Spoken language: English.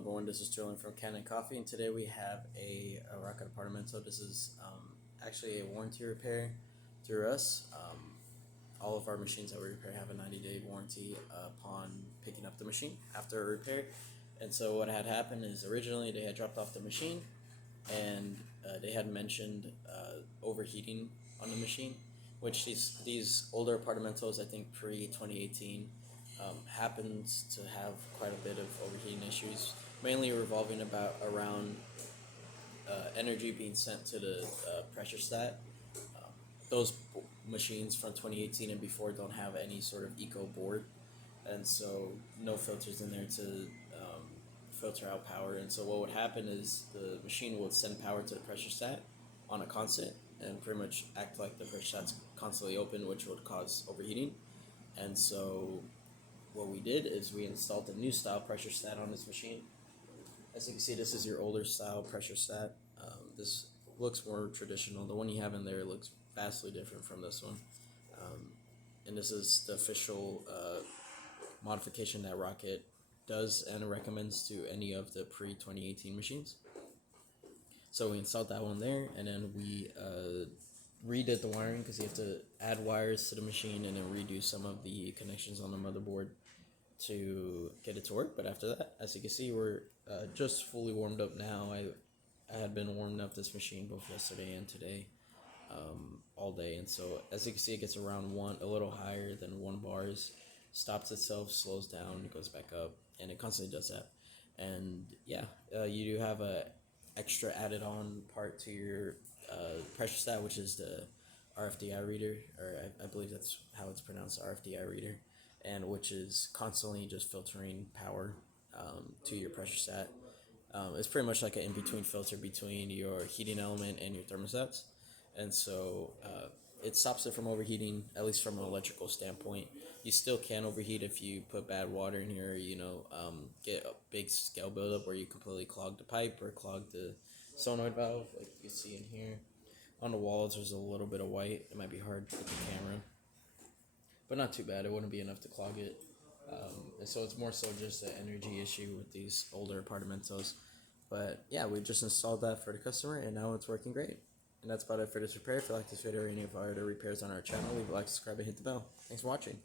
everyone, this is Julian from Kanen Coffee, and today we have a rocket apartamento. This is actually a warranty repair through us. All of our machines that we repair have a 90-day warranty upon picking up the machine after a repair. And so what had happened is originally they had dropped off the machine, and they had mentioned overheating on the machine, which these older apartamentos, I think pre-2018, happens to have quite a bit of overheating issues, mainly revolving around energy being sent to the pressure stat. Those machines from 2018 and before don't have any sort of eco board, and so no filters in there to filter out power. And so what would happen is the machine would send power to the pressure stat on a constant and pretty much act like the pressure stat's constantly open, which would cause overheating. And so what we did is we installed a new style pressure stat on this machine. As you can see, this is your older style pressure stat. This looks more traditional. The one you have in there looks vastly different from this one. And this is the official modification that Rocket does and recommends to any of the pre-2018 machines. So we installed that one there, and then we redid the wiring because you have to add wires to the machine and then redo some of the connections on the motherboard to get it to work. But after that, as you can see, we're just fully warmed up now. I had been warming up this machine both yesterday and today, all day. And so as you can see, it gets around a little higher than 1 bars, stops itself, slows down, it goes back up, and it constantly does that. And yeah, you do have a extra added on part to your pressure stat, which is the RFDI reader, or I believe that's how it's pronounced, RFDI reader, and which is constantly just filtering power to your pressure stat. It's pretty much like an in-between filter between your heating element and your thermostats, and so it stops it from overheating, at least from an electrical standpoint. You still can overheat if you put bad water in here, get a big scale buildup where you completely clog the pipe or clog the solenoid valve, like you see in here. On the walls, there's a little bit of white. It might be hard with the camera, but not too bad. It wouldn't be enough to clog it. And so it's more so just an energy issue with these older apartamentos. But yeah, we just installed that for the customer, and now it's working great. And that's about it for this repair. If you like this video or any of our other repairs on our channel, leave a like, subscribe, and hit the bell. Thanks for watching.